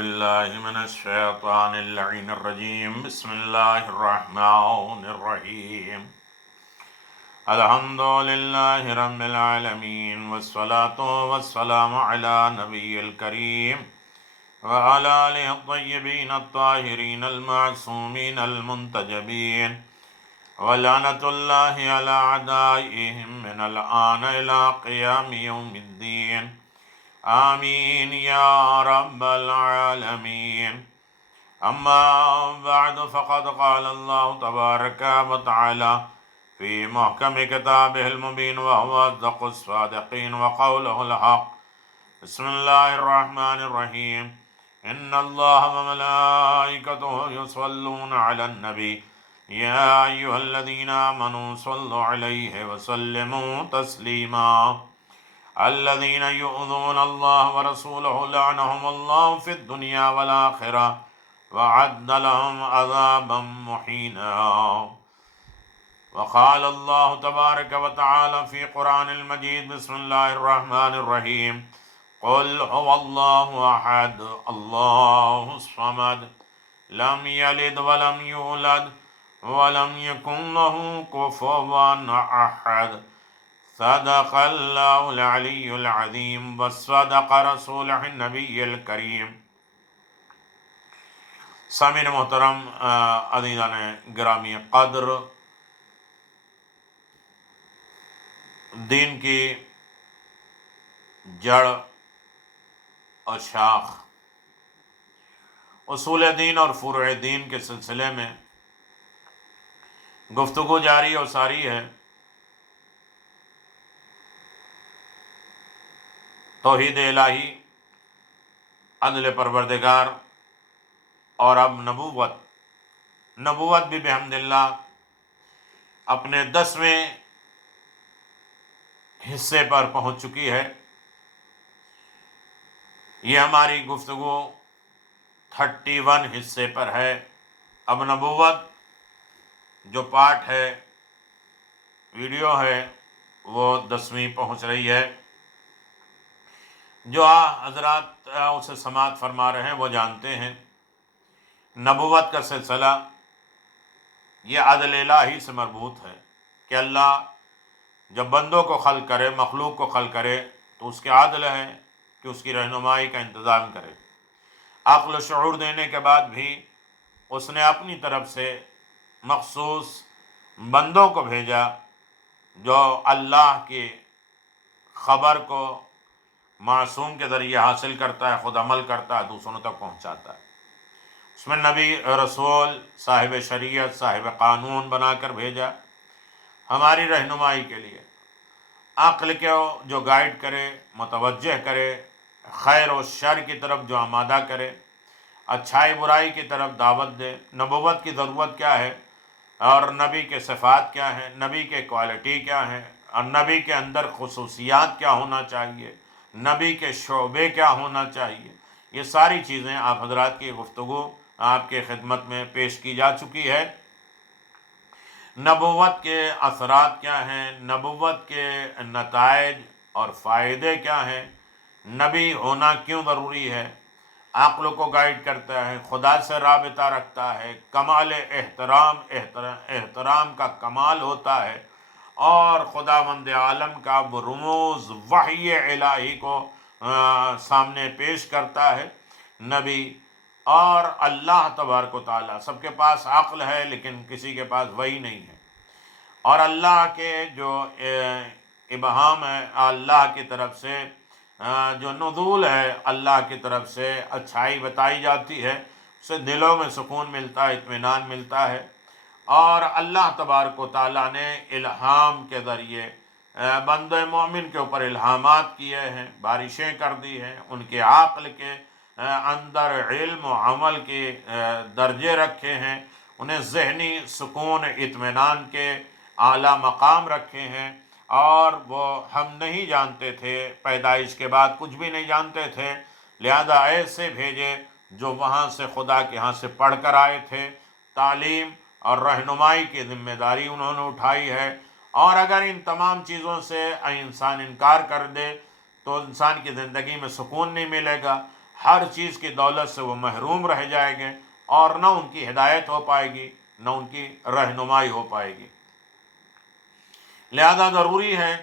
بالله من الشيطان اللعين الرجيم. بسم الله الرحمن الرحيم. الحمد لله رب العالمين، والصلاة والسلام على نبي الكريم وعلى آله الطيبين الطاهرين المعصومين المنتجبين، ولعنة الله على أعدائهم من الآن إلى قيام يوم الدين. آمين يا رب العالمين. أما بعد، فقد قال الله تبارك وتعالى في محكم كتابه المبين وهو أصدق الصادقين وقوله الحق. بسم الله الرحمن الرحيم. إن الله وملائكته يصلون على النبي يا أيها الذين آمنوا صلوا عليه وسلموا تسليما. الذين يؤذون الله ورسوله لعنهم الله في الدنيا والآخرة وعد لهم عذابا مهينا. وقال الله تبارك وتعالى في قرآن المجيد. بسم الله الرحمن الرحيم. قل هو الله أحد الله الصمد لم يلد ولم يولد ولم يكن له كفوا أحد. صدق اللہ العلی العظیم وصدق رسولہ النبی الکریم. سامعین محترم، عزیزان گرامی قدر، دین کی جڑ اور شاخ، اصول دین اور فروع دین کے سلسلے میں گفتگو جاری اور ساری ہے. توحید الہی، عدل پروردگار، اور اب نبوت بھی بحمد اللہ اپنے 10ویں حصے پر پہنچ چکی ہے. یہ ہماری گفتگو 31 حصے پر ہے. اب نبوت جو پارٹ ہے، ویڈیو ہے، وہ 10ویں پہنچ رہی ہے. جو حضرات اسے سماعت فرما رہے ہیں وہ جانتے ہیں نبوت کا سلسلہ یہ عدل الہی سے مربوط ہے کہ اللہ جب بندوں کو خلق کرے، مخلوق کو خلق کرے، تو اس کے عدل ہے کہ اس کی رہنمائی کا انتظام کرے. عقل و شعور دینے کے بعد بھی اس نے اپنی طرف سے مخصوص بندوں کو بھیجا جو اللہ کی خبر کو معصوم کے ذریعے حاصل کرتا ہے، خود عمل کرتا ہے، دوسروں تک پہنچاتا ہے. اس میں نبی، رسول، صاحب شریعت، صاحب قانون بنا کر بھیجا ہماری رہنمائی کے لیے. عقل کو جو گائیڈ کرے، متوجہ کرے، خیر و شر کی طرف جو آمادہ کرے، اچھائی برائی کی طرف دعوت دے. نبوت کی ضرورت کیا ہے، اور نبی کے صفات کیا ہیں، نبی کے کوالٹی کیا ہیں، اور نبی کے اندر خصوصیات کیا ہونا چاہیے، نبی کے شعبے کیا ہونا چاہیے، یہ ساری چیزیں آپ حضرات کی گفتگو آپ کے خدمت میں پیش کی جا چکی ہے. نبوت کے اثرات کیا ہیں، نبوت کے نتائج اور فائدے کیا ہیں، نبی ہونا کیوں ضروری ہے، عقل کو گائیڈ کرتا ہے، خدا سے رابطہ رکھتا ہے، کمال احترام کا کمال ہوتا ہے، اور خداوند عالم کا وہ رموز وحی الہی کو سامنے پیش کرتا ہے نبی. اور اللہ تبارک و تعالیٰ، سب کے پاس عقل ہے لیکن کسی کے پاس وحی نہیں ہے. اور اللہ کے جو ابہام ہے، اللہ کی طرف سے جو نزول ہے، اللہ کی طرف سے اچھائی بتائی جاتی ہے، اس سے دلوں میں سکون ملتا ہے، اطمینان ملتا ہے. اور اللہ تبارک و تعالیٰ نے الہام کے ذریعے بندہ مومن کے اوپر الہامات کیے ہیں، بارشیں کر دی ہیں، ان کے عقل کے اندر علم و عمل کے درجے رکھے ہیں، انہیں ذہنی سکون اطمینان کے اعلیٰ مقام رکھے ہیں. اور وہ ہم نہیں جانتے تھے، پیدائش کے بعد کچھ بھی نہیں جانتے تھے، لہذا ایسے بھیجے جو وہاں سے خدا کے ہاں سے پڑھ کر آئے تھے. تعلیم اور رہنمائی کی ذمہ داری انہوں نے اٹھائی ہے. اور اگر ان تمام چیزوں سے انسان انکار کر دے تو انسان کی زندگی میں سکون نہیں ملے گا. ہر چیز کی دولت سے وہ محروم رہ جائیں گے اور نہ ان کی ہدایت ہو پائے گی، نہ ان کی رہنمائی ہو پائے گی۔ لہذا ضروری ہے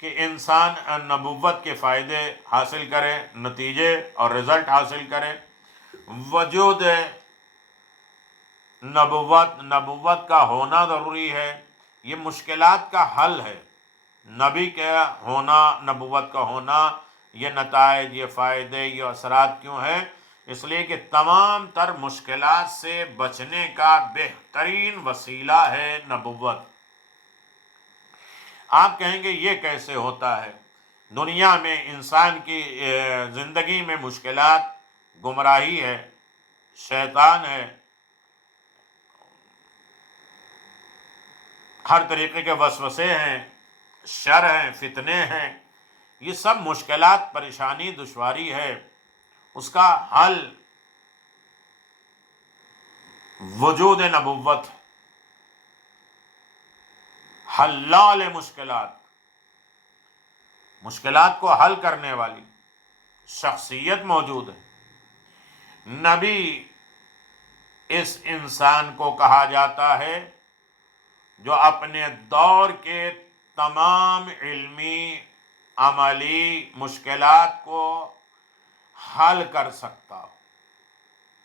کہ انسان نبوت کے فائدے حاصل کرے، نتیجے اور رزلٹ حاصل کرے۔ وجود نبوت کا ہونا ضروری ہے، یہ مشکلات کا حل ہے۔ نبی کا ہونا، نبوت کا ہونا، یہ نتائج، یہ فائدے، یہ اثرات کیوں ہیں؟ اس لیے کہ تمام تر مشکلات سے بچنے کا بہترین وسیلہ ہے نبوت۔ آپ کہیں گے یہ کیسے ہوتا ہے؟ دنیا میں انسان کی زندگی میں مشکلات، گمراہی ہے، شیطان ہے، ہر طریقے کے وسوسے ہیں، شر ہیں، فتنے ہیں، یہ سب مشکلات، پریشانی، دشواری ہے۔ اس کا حل وجود نبوت، حلال مشکلات کو حل کرنے والی شخصیت موجود ہے۔ نبی اس انسان کو کہا جاتا ہے جو اپنے دور کے تمام علمی، عملی مشکلات کو حل کر سکتا ہو۔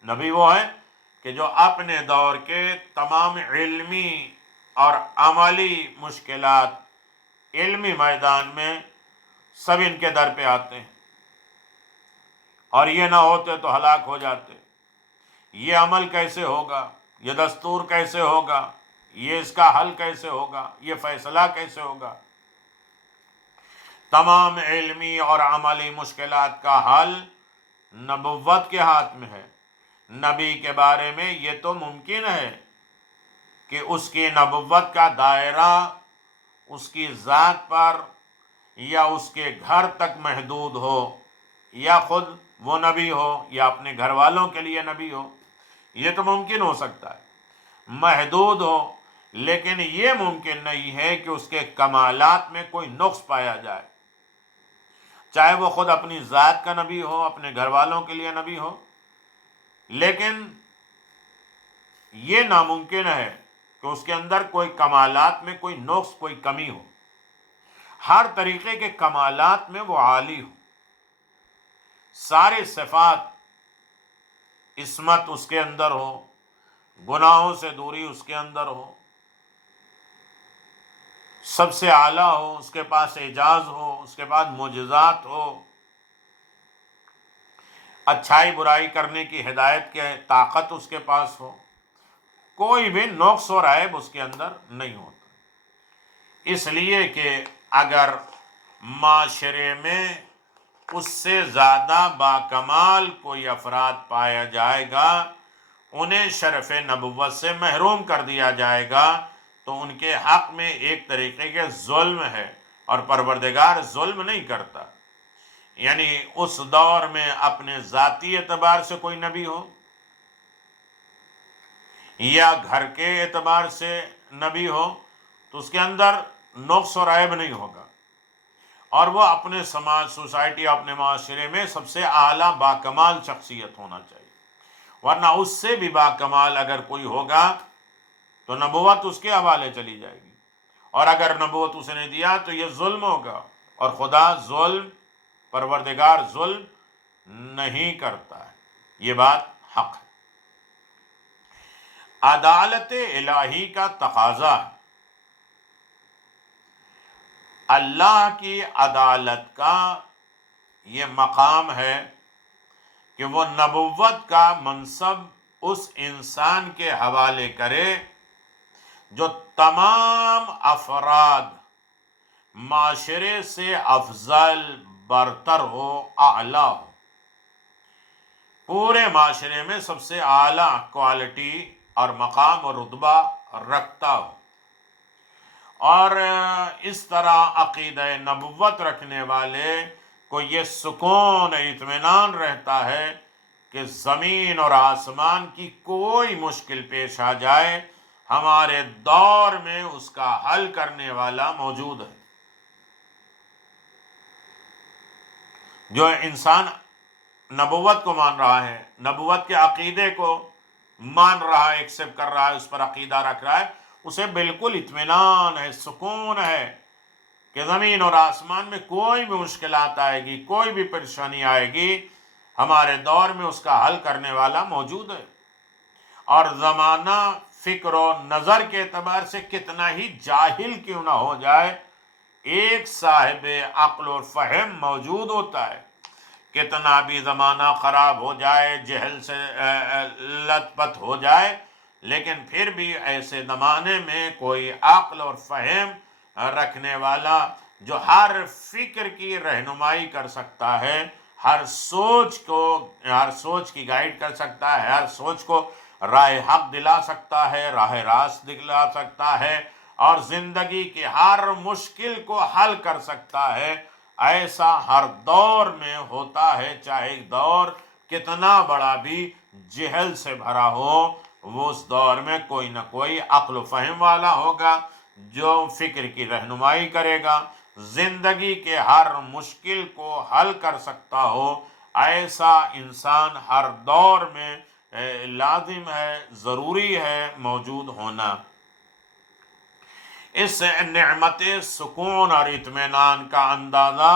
نبی وہ ہے کہ جو اپنے دور کے تمام علمی اور عملی مشکلات، علمی میدان میں سب ان کے در پہ آتے ہیں، اور یہ نہ ہوتے تو ہلاک ہو جاتے۔ یہ عمل کیسے ہوگا؟ یہ دستور کیسے ہوگا؟ یہ اس کا حل کیسے ہوگا؟ یہ فیصلہ کیسے ہوگا؟ تمام علمی اور عملی مشکلات کا حل نبوت کے ہاتھ میں ہے۔ نبی کے بارے میں یہ تو ممکن ہے کہ اس کی نبوت کا دائرہ اس کی ذات پر یا اس کے گھر تک محدود ہو، یا خود وہ نبی ہو یا اپنے گھر والوں کے لیے نبی ہو، یہ تو ممکن ہو سکتا ہے، محدود ہو۔ لیکن یہ ممکن نہیں ہے کہ اس کے کمالات میں کوئی نقص پایا جائے، چاہے وہ خود اپنی ذات کا نبی ہو، اپنے گھر والوں کے لیے نبی ہو۔ لیکن یہ ناممکن ہے کہ اس کے اندر کوئی کمالات میں کوئی نقص، کوئی کمی ہو، ہر طریقے کے کمالات میں وہ عالی ہو، سارے صفات، عصمت اس کے اندر ہو، گناہوں سے دوری اس کے اندر ہو، سب سے اعلیٰ ہو، اس کے پاس اعجاز ہو، اس کے پاس معجزات ہو، اچھائی برائی کرنے کی ہدایت کی طاقت اس کے پاس ہو، کوئی بھی نقص اور عیب اس کے اندر نہیں ہوتا۔ اس لیے کہ اگر معاشرے میں اس سے زیادہ باکمال کوئی افراد پایا جائے گا، انہیں شرف نبوت سے محروم کر دیا جائے گا، تو ان کے حق میں ایک طریقے کے ظلم ہے، اور پروردگار ظلم نہیں کرتا۔ یعنی اس دور میں اپنے ذاتی اعتبار سے کوئی نبی ہو یا گھر کے اعتبار سے نبی ہو، تو اس کے اندر نقص اور عیب نہیں ہوگا، اور وہ اپنے سماج، سوسائٹی، اپنے معاشرے میں سب سے اعلیٰ باکمال شخصیت ہونا چاہیے۔ ورنہ اس سے بھی باکمال اگر کوئی ہوگا تو نبوت اس کے حوالے چلی جائے گی، اور اگر نبوت اس نے دیا تو یہ ظلم ہوگا، اور خدا ظلم، پروردگار ظلم نہیں کرتا ہے، یہ بات حق ہے۔ عدالت الہی کا تقاضا ہے، اللہ کی عدالت کا یہ مقام ہے کہ وہ نبوت کا منصب اس انسان کے حوالے کرے جو تمام افراد معاشرے سے افضل، برتر ہو، اعلیٰ ہو، پورے معاشرے میں سب سے اعلیٰ کوالٹی اور مقام اور رتبہ رکھتا ہو۔ اور اس طرح عقیدہ نبوت رکھنے والے کو یہ سکون، اطمینان رہتا ہے کہ زمین اور آسمان کی کوئی مشکل پیش آ جائے، ہمارے دور میں اس کا حل کرنے والا موجود ہے۔ جو انسان نبوت کو مان رہا ہے، نبوت کے عقیدے کو مان رہا ہے، ایکسیپٹ کر رہا ہے، اس پر عقیدہ رکھ رہا ہے، اسے بالکل اطمینان ہے، سکون ہے کہ زمین اور آسمان میں کوئی بھی مشکلات آئے گی، کوئی بھی پریشانی آئے گی، ہمارے دور میں اس کا حل کرنے والا موجود ہے۔ اور زمانہ فکر و نظر کے اعتبار سے کتنا ہی جاہل کیوں نہ ہو جائے، ایک صاحب عقل و فہم موجود ہوتا ہے۔ کتنا بھی زمانہ خراب ہو جائے، جہل سے لت پت ہو جائے، لیکن پھر بھی ایسے زمانے میں کوئی عقل اور فہم رکھنے والا جو ہر فکر کی رہنمائی کر سکتا ہے، ہر سوچ کی گائیڈ کر سکتا ہے، ہر سوچ کو راہ حق دلا سکتا ہے، راہ راست دکھلا سکتا ہے، اور زندگی کی ہر مشکل کو حل کر سکتا ہے، ایسا ہر دور میں ہوتا ہے۔ چاہے دور کتنا بڑا بھی جہل سے بھرا ہو، وہ اس دور میں کوئی نہ کوئی عقل و فہم والا ہوگا جو فکر کی رہنمائی کرے گا، زندگی کے ہر مشکل کو حل کر سکتا ہو۔ ایسا انسان ہر دور میں لازم ہے، ضروری ہے موجود ہونا۔ اس نعمت سکون اور اطمینان کا اندازہ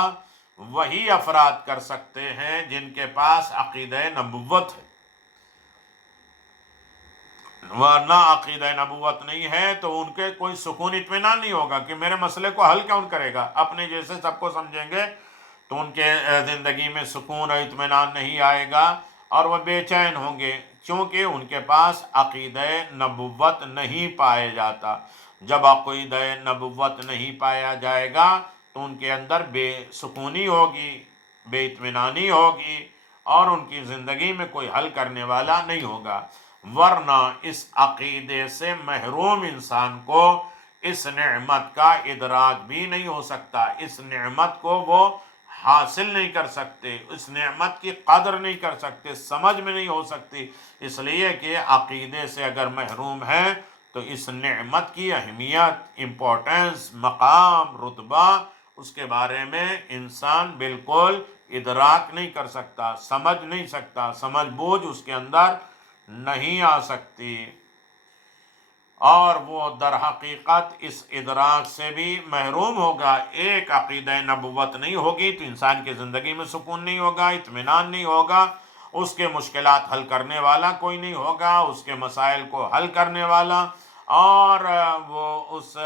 وہی افراد کر سکتے ہیں جن کے پاس عقیدہ نبوت ہے، ورنہ عقیدہ نبوت نہیں ہے تو ان کے کوئی سکون اطمینان نہیں ہوگا کہ میرے مسئلے کو حل کون کرے گا۔ اپنے جیسے سب کو سمجھیں گے تو ان کے زندگی میں سکون اور اطمینان نہیں آئے گا، اور وہ بے چین ہوں گے، چونکہ ان کے پاس عقیدہ نبوت نہیں پایا جاتا۔ جب عقیدہ نبوت نہیں پایا جائے گا تو ان کے اندر بے سکونی ہوگی، بے اطمینانی ہوگی، اور ان کی زندگی میں کوئی حل کرنے والا نہیں ہوگا۔ ورنہ اس عقیدے سے محروم انسان کو اس نعمت کا ادراک بھی نہیں ہو سکتا، اس نعمت کو وہ حاصل نہیں کر سکتے، اس نعمت کی قدر نہیں کر سکتے، سمجھ میں نہیں ہو سکتی، اس لیے کہ عقیدے سے اگر محروم ہے تو اس نعمت کی اہمیت، امپورٹنس، مقام، رتبہ، اس کے بارے میں انسان بالکل ادراک نہیں کر سکتا، سمجھ نہیں سکتا، سمجھ بوجھ اس کے اندر نہیں آ سکتی، اور وہ در حقیقت اس ادراک سے بھی محروم ہوگا۔ ایک عقیدہ نبوت نہیں ہوگی تو انسان کی زندگی میں سکون نہیں ہوگا، اطمینان نہیں ہوگا، اس کے مشکلات حل کرنے والا کوئی نہیں ہوگا، اس کے مسائل کو حل کرنے والا، اور وہ اس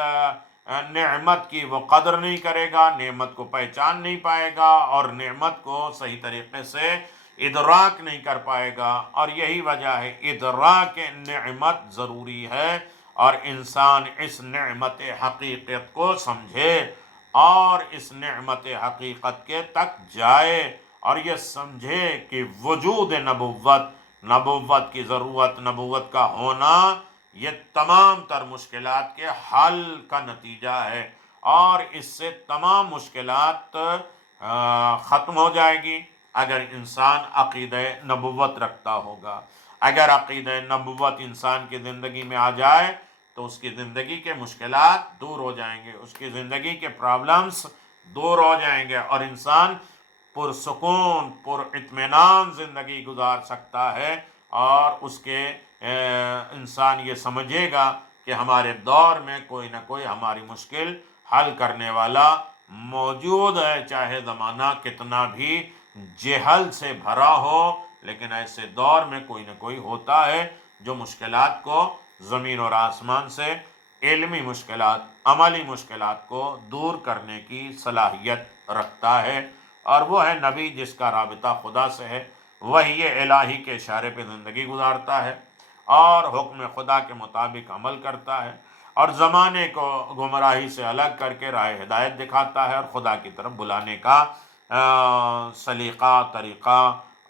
نعمت کی وہ قدر نہیں کرے گا، نعمت کو پہچان نہیں پائے گا، اور نعمت کو صحیح طریقے سے ادراک نہیں کر پائے گا۔ اور یہی وجہ ہے ادراک نعمت ضروری ہے، اور انسان اس نعمت حقیقت کو سمجھے اور اس نعمت حقیقت کے تک جائے، اور یہ سمجھے کہ وجود نبوت کی ضرورت، نبوت کا ہونا، یہ تمام تر مشکلات کے حل کا نتیجہ ہے، اور اس سے تمام مشکلات ختم ہو جائے گی اگر انسان عقیدہ نبوت رکھتا ہوگا۔ اگر عقیدہ نبوت انسان کی زندگی میں آ جائے تو اس کی زندگی کے مشکلات دور ہو جائیں گے، اس کی زندگی کے پرابلمز دور ہو جائیں گے، اور انسان پرسکون، پر اطمینان زندگی گزار سکتا ہے، اور اس کے انسان یہ سمجھے گا کہ ہمارے دور میں کوئی نہ کوئی ہماری مشکل حل کرنے والا موجود ہے، چاہے زمانہ کتنا بھی جہل سے بھرا ہو، لیکن ایسے دور میں کوئی نہ کوئی ہوتا ہے جو مشکلات کو، زمین اور آسمان سے علمی مشکلات، عملی مشکلات کو دور کرنے کی صلاحیت رکھتا ہے، اور وہ ہے نبی جس کا رابطہ خدا سے ہے، وہی الہی کے اشارے پہ زندگی گزارتا ہے، اور حکم خدا کے مطابق عمل کرتا ہے، اور زمانے کو گمراہی سے الگ کر کے راہ ہدایت دکھاتا ہے، اور خدا کی طرف بلانے کا سلیقہ، طریقہ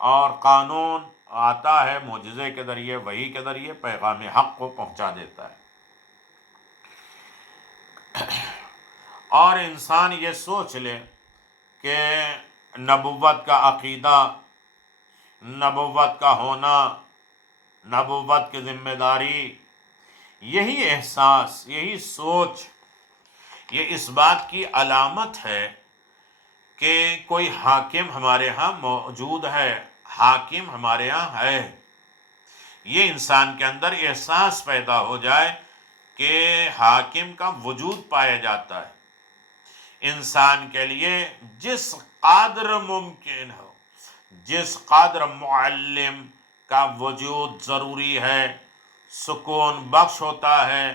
اور قانون آتا ہے، معجزے کے ذریعے، وحی کے ذریعے پیغام حق کو پہنچا دیتا ہے۔ اور انسان یہ سوچ لے کہ نبوت کا عقیدہ، نبوت کا ہونا، نبوت کی ذمہ داری، یہی احساس، یہی سوچ، یہ اس بات کی علامت ہے کہ کوئی حاکم ہمارے ہاں موجود ہے، حاکم ہمارے یہاں ہے. یہ انسان کے اندر احساس پیدا ہو جائے کہ حاکم کا وجود پایا جاتا ہے. انسان کے لیے جس قدر ممکن ہو، جس قدر معلم کا وجود ضروری ہے، سکون بخش ہوتا ہے،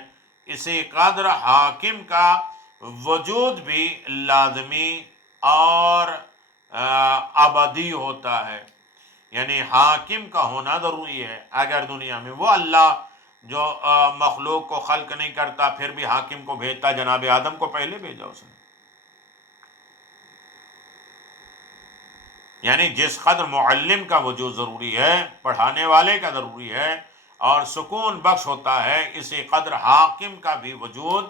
اسی قدر حاکم کا وجود بھی لازمی اور ابدی ہوتا ہے. یعنی حاکم کا ہونا ضروری ہے. اگر دنیا میں وہ اللہ جو مخلوق کو خلق نہیں کرتا پھر بھی حاکم کو بھیجتا، جناب آدم کو پہلے بھیجا اس نے. یعنی جس قدر معلم کا وجود ضروری ہے، پڑھانے والے کا ضروری ہے اور سکون بخش ہوتا ہے، اسی قدر حاکم کا بھی وجود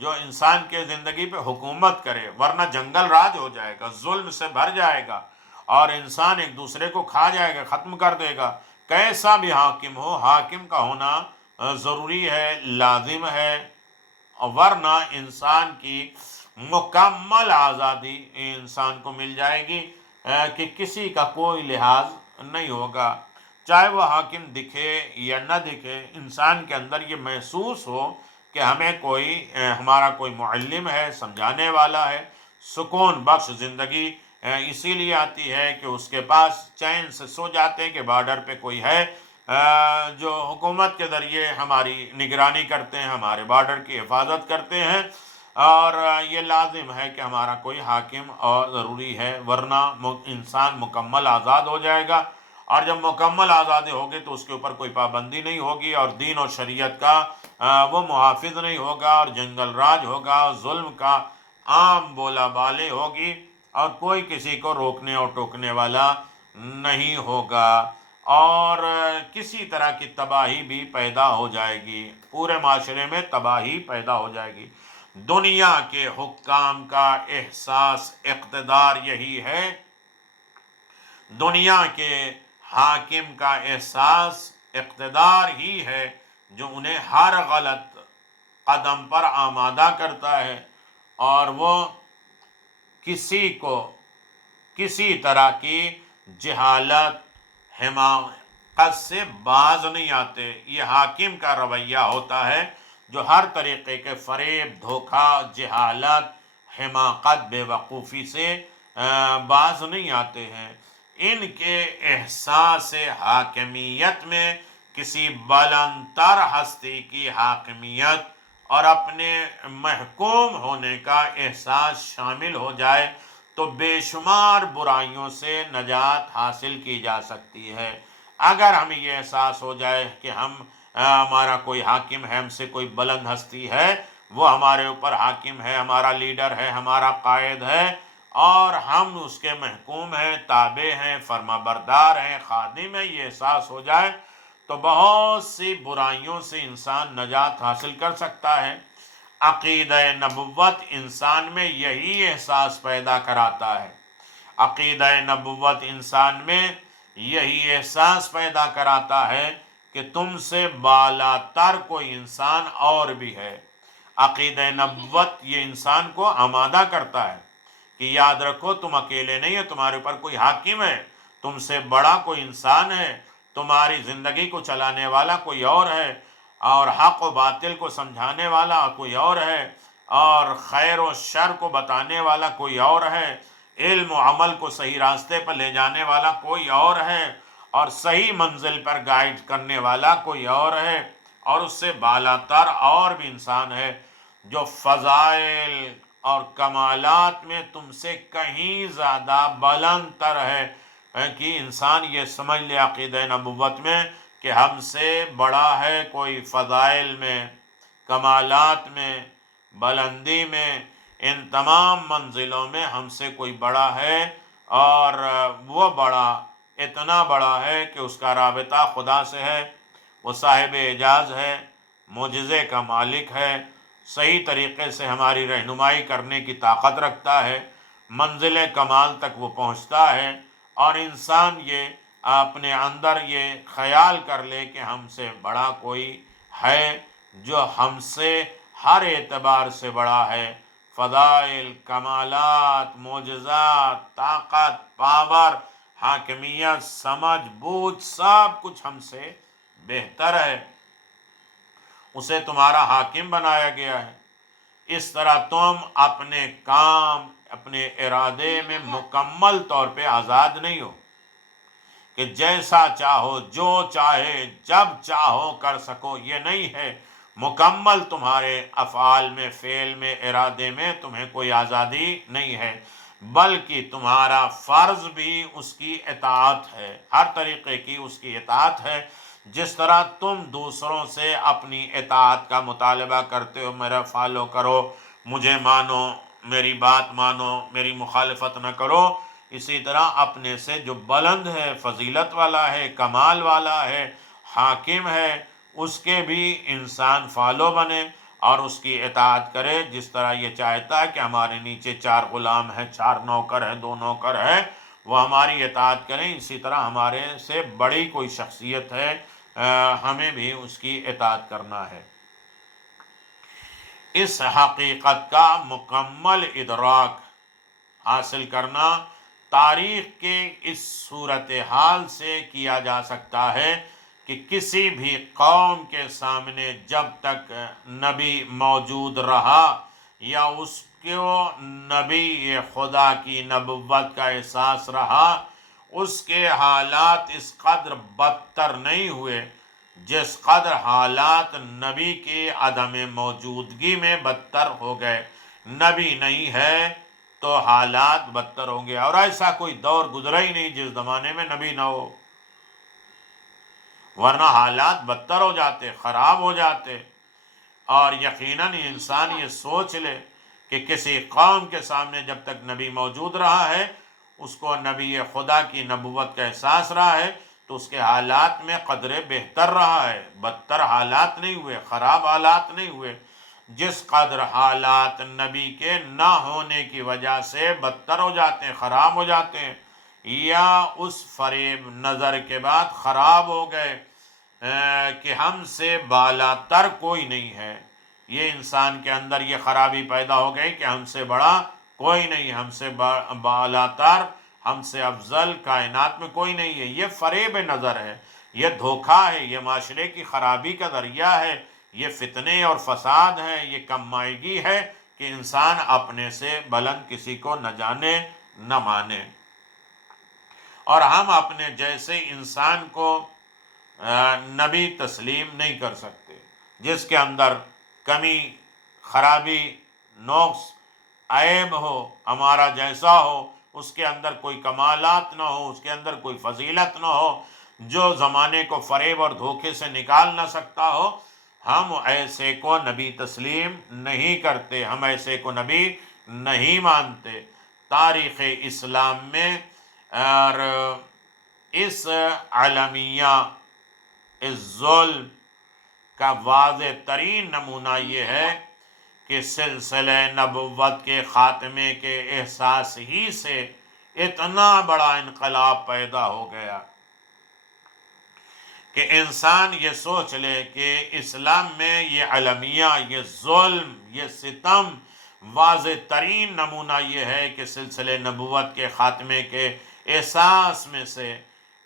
جو انسان کے زندگی پہ حکومت کرے، ورنہ جنگل راج ہو جائے گا، ظلم سے بھر جائے گا اور انسان ایک دوسرے کو کھا جائے گا، ختم کر دے گا. کیسا بھی حاکم ہو، حاکم کا ہونا ضروری ہے، لازم ہے، ورنہ انسان کی مکمل آزادی انسان کو مل جائے گی کہ کسی کا کوئی لحاظ نہیں ہوگا. چاہے وہ حاکم دکھے یا نہ دکھے، انسان کے اندر یہ محسوس ہو کہ ہمیں ہمارا کوئی معلم ہے، سمجھانے والا ہے. سکون بخش زندگی اسی لیے آتی ہے کہ اس کے پاس چین سے سو جاتے ہیں کہ بارڈر پہ کوئی ہے جو حکومت کے ذریعے ہماری نگرانی کرتے ہیں، ہمارے بارڈر کی حفاظت کرتے ہیں، اور یہ لازم ہے کہ ہمارا کوئی حاکم اور ضروری ہے، ورنہ انسان مکمل آزاد ہو جائے گا. اور جب مکمل آزادی ہوگی تو اس کے اوپر کوئی پابندی نہیں ہوگی اور دین اور شریعت کا وہ محافظ نہیں ہوگا اور جنگل راج ہوگا، ظلم کا عام بولا بالے ہوگی اور کوئی کسی کو روکنے اور ٹوکنے والا نہیں ہوگا، اور کسی طرح کی تباہی بھی پیدا ہو جائے گی، پورے معاشرے میں تباہی پیدا ہو جائے گی. دنیا کے حکام کا احساس اقتدار یہی ہے، دنیا کے حاکم کا احساس اقتدار ہی ہے جو انہیں ہر غلط قدم پر آمادہ کرتا ہے اور وہ کسی کو کسی طرح کی جہالت، حماقت سے باز نہیں آتے. یہ حاکم کا رویہ ہوتا ہے جو ہر طریقے کے فریب، دھوکہ، جہالت، حماقت، بے وقوفی سے باز نہیں آتے ہیں. ان کے احساس حاکمیت میں کسی بلند تر ہستی کی حاکمیت اور اپنے محکوم ہونے کا احساس شامل ہو جائے تو بے شمار برائیوں سے نجات حاصل کی جا سکتی ہے. اگر ہمیں یہ احساس ہو جائے کہ ہمارا کوئی حاکم ہے، ہم سے کوئی بلند ہستی ہے، وہ ہمارے اوپر حاکم ہے، ہمارا لیڈر ہے، ہمارا قائد ہے اور ہم اس کے محکوم ہیں، تابع ہیں، فرما بردار ہیں، خادم ہیں، یہ احساس ہو جائے تو بہت سی برائیوں سے انسان نجات حاصل کر سکتا ہے. عقیدہ نبوت انسان میں یہی احساس پیدا کراتا ہے. عقیدہ نبوت انسان میں یہی احساس پیدا کراتا ہے کہ تم سے بالا تر کوئی انسان اور بھی ہے. عقیدہ نبوت یہ انسان کو آمادہ کرتا ہے کہ یاد رکھو تم اکیلے نہیں ہو، تمہارے اوپر کوئی حاکم ہے، تم سے بڑا کوئی انسان ہے، تمہاری زندگی کو چلانے والا کوئی اور ہے اور حق و باطل کو سمجھانے والا کوئی اور ہے اور خیر و شر کو بتانے والا کوئی اور ہے، علم و عمل کو صحیح راستے پر لے جانے والا کوئی اور ہے اور صحیح منزل پر گائیڈ کرنے والا کوئی اور ہے، اور اس سے بالا تر اور بھی انسان ہے جو فضائل اور کمالات میں تم سے کہیں زیادہ بلند تر ہے. کہ انسان یہ سمجھ لے عقیدہ نبوت میں کہ ہم سے بڑا ہے کوئی فضائل میں، کمالات میں، بلندی میں، ان تمام منزلوں میں ہم سے کوئی بڑا ہے اور وہ بڑا اتنا بڑا ہے کہ اس کا رابطہ خدا سے ہے، وہ صاحب اعجاز ہے، معجزے کا مالک ہے، صحیح طریقے سے ہماری رہنمائی کرنے کی طاقت رکھتا ہے، منزل کمال تک وہ پہنچتا ہے. اور انسان یہ اپنے اندر یہ خیال کر لے کہ ہم سے بڑا کوئی ہے جو ہم سے ہر اعتبار سے بڑا ہے، فضائل، کمالات، معجزات، طاقت، پاور، حاکمیت، سمجھ بوجھ سب کچھ ہم سے بہتر ہے، اسے تمہارا حاکم بنایا گیا ہے۔ اس طرح تم اپنے کام، اپنے ارادے میں مکمل طور پہ آزاد نہیں ہو کہ جیسا چاہو، جو چاہے، جب چاہو کر سکو، یہ نہیں ہے۔ مکمل تمہارے افعال میں، فعل میں، ارادے میں تمہیں کوئی آزادی نہیں ہے، بلکہ تمہارا فرض بھی اس کی اطاعت ہے، ہر طریقے کی اس کی اطاعت ہے۔ جس طرح تم دوسروں سے اپنی اطاعت کا مطالبہ کرتے ہو، میرا فالو کرو، مجھے مانو، میری بات مانو، میری مخالفت نہ کرو، اسی طرح اپنے سے جو بلند ہے، فضیلت والا ہے، کمال والا ہے، حاکم ہے، اس کے بھی انسان فالو بنے اور اس کی اطاعت کرے۔ جس طرح یہ چاہتا ہے کہ ہمارے نیچے 4 غلام ہیں، 4 نوکر ہیں، 2 نوکر ہیں، وہ ہماری اطاعت کریں، اسی طرح ہمارے سے بڑی کوئی شخصیت ہے، ہمیں بھی اس کی اطاعت کرنا ہے۔ اس حقیقت کا مکمل ادراک حاصل کرنا تاریخ کے اس صورتحال سے کیا جا سکتا ہے کہ کسی بھی قوم کے سامنے جب تک نبی موجود رہا یا اس کو نبی خدا کی نبوت کا احساس رہا، اس کے حالات اس قدر بدتر نہیں ہوئے جس قدر حالات نبی کی عدم موجودگی میں بدتر ہو گئے۔ نبی نہیں ہے تو حالات بدتر ہوں گے، اور ایسا کوئی دور گزرا ہی نہیں جس زمانے میں نبی نہ ہو، ورنہ حالات بدتر ہو جاتے، خراب ہو جاتے۔ اور یقیناً انسان یہ سوچ لے کہ کسی قوم کے سامنے جب تک نبی موجود رہا ہے، اس کو نبی خدا کی نبوت کا احساس رہا ہے، تو اس کے حالات میں قدرے بہتر رہا ہے، بدتر حالات نہیں ہوئے، خراب حالات نہیں ہوئے۔ جس قدر حالات نبی کے نہ ہونے کی وجہ سے بدتر ہو جاتے ہیں، خراب ہو جاتے ہیں، یا اس فریب نظر کے بعد خراب ہو گئے کہ ہم سے بالا تر کوئی نہیں ہے، یہ انسان کے اندر یہ خرابی پیدا ہو گئی کہ ہم سے بڑا کوئی نہیں، ہم سے بالا تر، ہم سے افضل کائنات میں کوئی نہیں ہے، یہ فریب نظر ہے، یہ دھوکہ ہے، یہ معاشرے کی خرابی کا ذریعہ ہے، یہ فتنے اور فساد ہے، یہ کم مائگی ہے کہ انسان اپنے سے بلند کسی کو نہ جانے نہ مانے، اور ہم اپنے جیسے انسان کو نبی تسلیم نہیں کر سکتے، جس کے اندر کمی، خرابی، نقص، عیب ہو، ہمارا جیسا ہو، اس کے اندر کوئی کمالات نہ ہو، اس کے اندر کوئی فضیلت نہ ہو، جو زمانے کو فریب اور دھوکے سے نکال نہ سکتا ہو، ہم ایسے کو نبی تسلیم نہیں کرتے، ہم ایسے کو نبی نہیں مانتے۔ تاریخ اسلام میں اور اس عالمیہ، اس ظلم کا واضح ترین نمونہ یہ ہے کہ سلسلہ نبوت کے خاتمے کے احساس ہی سے اتنا بڑا انقلاب پیدا ہو گیا کہ انسان یہ سوچ لے کہ اسلام میں یہ عالمیہ، یہ ظلم، یہ ستم، واضح ترین نمونہ یہ ہے کہ سلسلے نبوت کے خاتمے کے احساس میں سے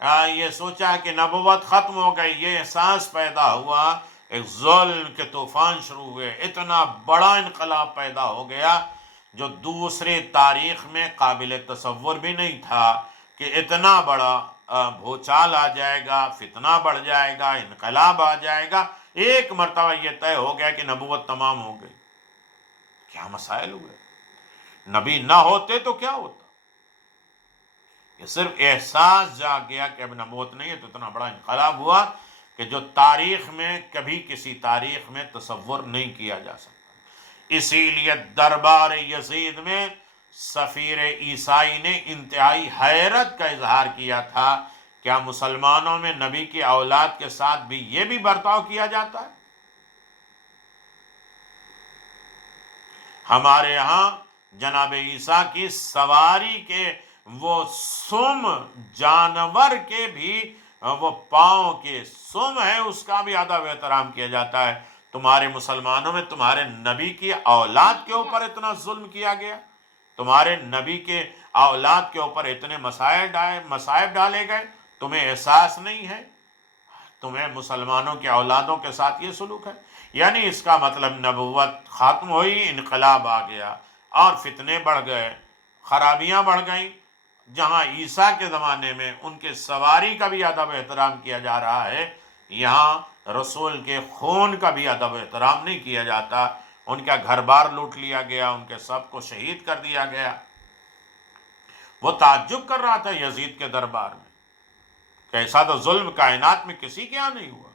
یہ سوچا کہ نبوت ختم ہو گئی، یہ احساس پیدا ہوا، ایک ظلم کے طوفان شروع ہوئے، اتنا بڑا انقلاب پیدا ہو گیا جو دوسری تاریخ میں قابل تصور بھی نہیں تھا کہ اتنا بڑا بھوچال آ جائے گا، فتنہ بڑھ جائے گا، انقلاب آ جائے گا، ایک مرتبہ یہ طے ہو گیا کہ نبوت تمام ہو گئی۔ کیا مسائل ہوئے، نبی نہ ہوتے تو کیا ہوتا؟ یہ صرف احساس جا گیا کہ اب نبوت نہیں ہے، تو اتنا بڑا انقلاب ہوا کہ جو تاریخ میں کبھی کسی تاریخ میں تصور نہیں کیا جا سکتا۔ اسی لیے دربار یزید میں سفیر عیسائی نے انتہائی حیرت کا اظہار کیا تھا، کیا مسلمانوں میں نبی کی اولاد کے ساتھ بھی یہ بھی برتاؤ کیا جاتا ہے؟ ہمارے ہاں جناب عیسیٰ کی سواری کے وہ سم جانور کے بھی وہ پاؤں کے سم ہے، اس کا بھی ادب احترام کیا جاتا ہے۔ تمہارے مسلمانوں میں تمہارے نبی کی اولاد کے اوپر اتنا ظلم کیا گیا، تمہارے نبی کے اولاد کے اوپر اتنے مصائب ڈالے گئے، تمہیں احساس نہیں ہے؟ تمہیں مسلمانوں کے اولادوں کے ساتھ یہ سلوک ہے؟ یعنی اس کا مطلب نبوت ختم ہوئی، انقلاب آ گیا اور فتنے بڑھ گئے، خرابیاں بڑھ گئیں۔ جہاں عیسیٰ کے زمانے میں ان کے سواری کا بھی ادب احترام کیا جا رہا ہے، یہاں رسول کے خون کا بھی ادب احترام نہیں کیا جاتا۔ ان کا گھر بار لوٹ لیا گیا، ان کے سب کو شہید کر دیا گیا۔ وہ تعجب کر رہا تھا یزید کے دربار میں کہ ایسا تو ظلم کائنات میں کسی کے یہاں نہیں ہوا۔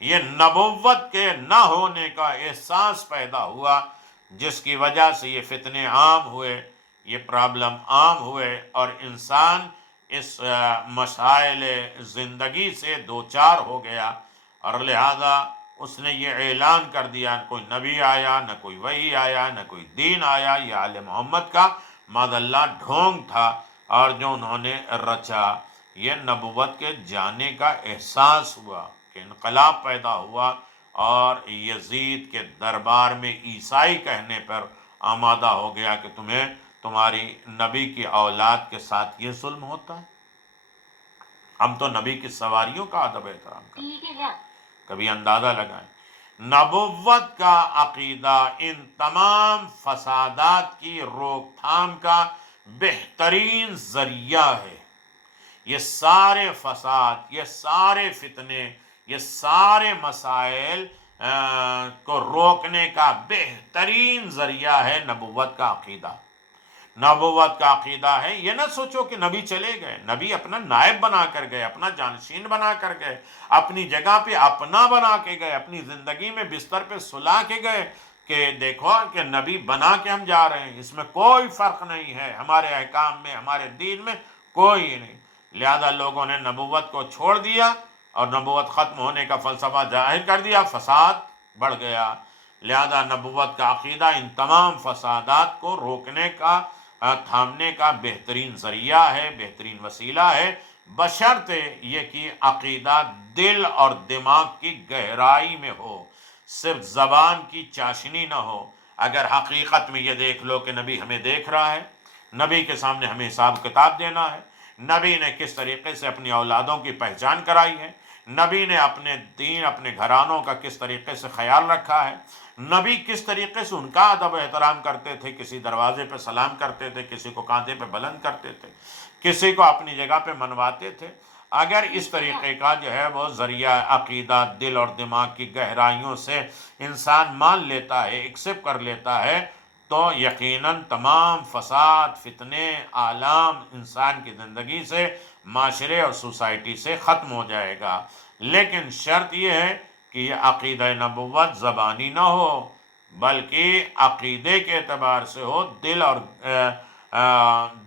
یہ نبوت کے نہ ہونے کا احساس پیدا ہوا، جس کی وجہ سے یہ فتنے عام ہوئے، یہ پرابلم عام ہوئے، اور انسان اس مسائل زندگی سے دوچار ہو گیا، اور لہذا اس نے یہ اعلان کر دیا، کوئی نبی آیا، نہ کوئی وحی آیا، نہ کوئی دین آیا، یہ آل محمد کا معاذ اللہ ڈھونگ تھا، اور جو انہوں نے رچا۔ یہ نبوت کے جانے کا احساس ہوا کہ انقلاب پیدا ہوا، اور یزید کے دربار میں عیسائی کہنے پر آمادہ ہو گیا کہ تمہاری نبی کی اولاد کے ساتھ یہ ظلم ہوتا ہے۔ ہم تو نبی کی سواریوں کا ادب احترام کرتے ہیں، کبھی اندازہ لگائیں۔ نبوت کا عقیدہ ان تمام فسادات کی روک تھام کا بہترین ذریعہ ہے۔ یہ سارے فساد، یہ سارے فتنے، یہ سارے مسائل کو روکنے کا بہترین ذریعہ ہے نبوت کا عقیدہ۔ نبوت کا عقیدہ ہے، یہ نہ سوچو کہ نبی چلے گئے، نبی اپنا نائب بنا کر گئے، اپنا جانشین بنا کر گئے، اپنی جگہ پہ اپنا بنا کے گئے، اپنی زندگی میں بستر پہ سلا کے گئے کہ دیکھو کہ نبی بنا کے ہم جا رہے ہیں، اس میں کوئی فرق نہیں ہے، ہمارے احکام میں، ہمارے دین میں کوئی نہیں۔ لہذا لوگوں نے نبوت کو چھوڑ دیا اور نبوت ختم ہونے کا فلسفہ ظاہر کر دیا، فساد بڑھ گیا۔ لہذا نبوت کا عقیدہ ان تمام فسادات کو روکنے کا، تھامنے کا بہترین ذریعہ ہے، بہترین وسیلہ ہے، بشرطے یہ کہ عقیدہ دل اور دماغ کی گہرائی میں ہو، صرف زبان کی چاشنی نہ ہو۔ اگر حقیقت میں یہ دیکھ لو کہ نبی ہمیں دیکھ رہا ہے، نبی کے سامنے ہمیں حساب کتاب دینا ہے، نبی نے کس طریقے سے اپنی اولادوں کی پہچان کرائی ہے، نبی نے اپنے دین، اپنے گھرانوں کا کس طریقے سے خیال رکھا ہے، نبی کس طریقے سے ان کا ادب احترام کرتے تھے، کسی دروازے پہ سلام کرتے تھے، کسی کو کاندھے پہ بلند کرتے تھے، کسی کو اپنی جگہ پہ منواتے تھے۔ اگر اس طریقے کا جو ہے وہ ذریعہ عقیدہ دل اور دماغ کی گہرائیوں سے انسان مان لیتا ہے، ایکسپٹ کر لیتا ہے، تو یقیناً تمام فساد، فتنے، آلام انسان کی زندگی سے، معاشرے اور سوسائٹی سے ختم ہو جائے گا۔ لیکن شرط یہ ہے کہ یہ عقیدہ نبوت زبانی نہ ہو، بلکہ عقیدے کے اعتبار سے ہو، دل اور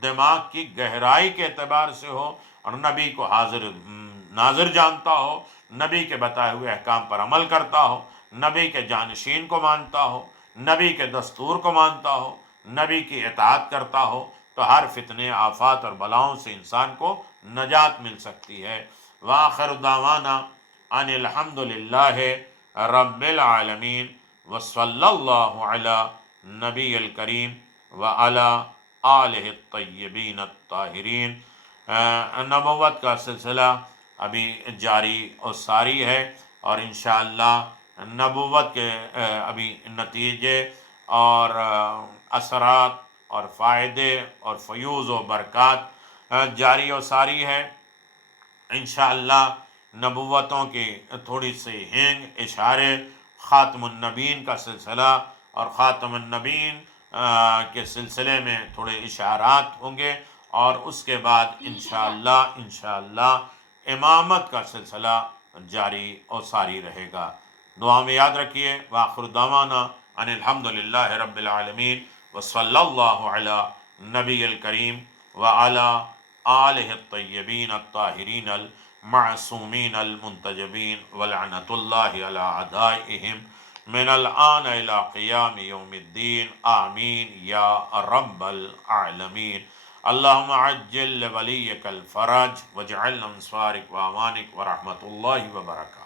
دماغ کی گہرائی کے اعتبار سے ہو، اور نبی کو حاضر ناظر جانتا ہو، نبی کے بتائے ہوئے احکام پر عمل کرتا ہو، نبی کے جانشین کو مانتا ہو، نبی کے دستور کو مانتا ہو، نبی کی اطاعت کرتا ہو، تو ہر فتنے، آفات اور بلاؤں سے انسان کو نجات مل سکتی ہے۔ وآخر دعوانا ان الحمد للہ رب العالمین، وصلی اللہ علی نبی الکریم وعلی آلہ الطیبین الطاہرین۔ نبوت کا سلسلہ ابھی جاری اور ساری ہے، اور انشاءاللہ نبوت کے ابھی نتیجے اور اثرات اور فائدے اور فیوز و برکات جاری و ساری ہے۔ انشاءاللہ نبوتوں کی تھوڑی سی ہینگ، اشارے، خاتم النبیین کا سلسلہ اور خاتم النبیین کے سلسلے میں تھوڑے اشارات ہوں گے، اور اس کے بعد انشاءاللہ امامت کا سلسلہ جاری اور ساری رہے گا۔ دعا میں یاد رکھیے، وآخر دعوانا ان الحمد للہ رب العالمین، وصلی اللہ علی نبی الکریم وعلی آلہ الطیبین الطاہرین المعصومین المنتجبین، ولعنۃ اللہ علی اعدائہم من الآن الی قیام یوم الدین، آمین یا رب العالمین۔ اللہم عجل لولیک الفرج، واجعل انصارک واعوانک ورحمۃ اللہ وبرکاتہ۔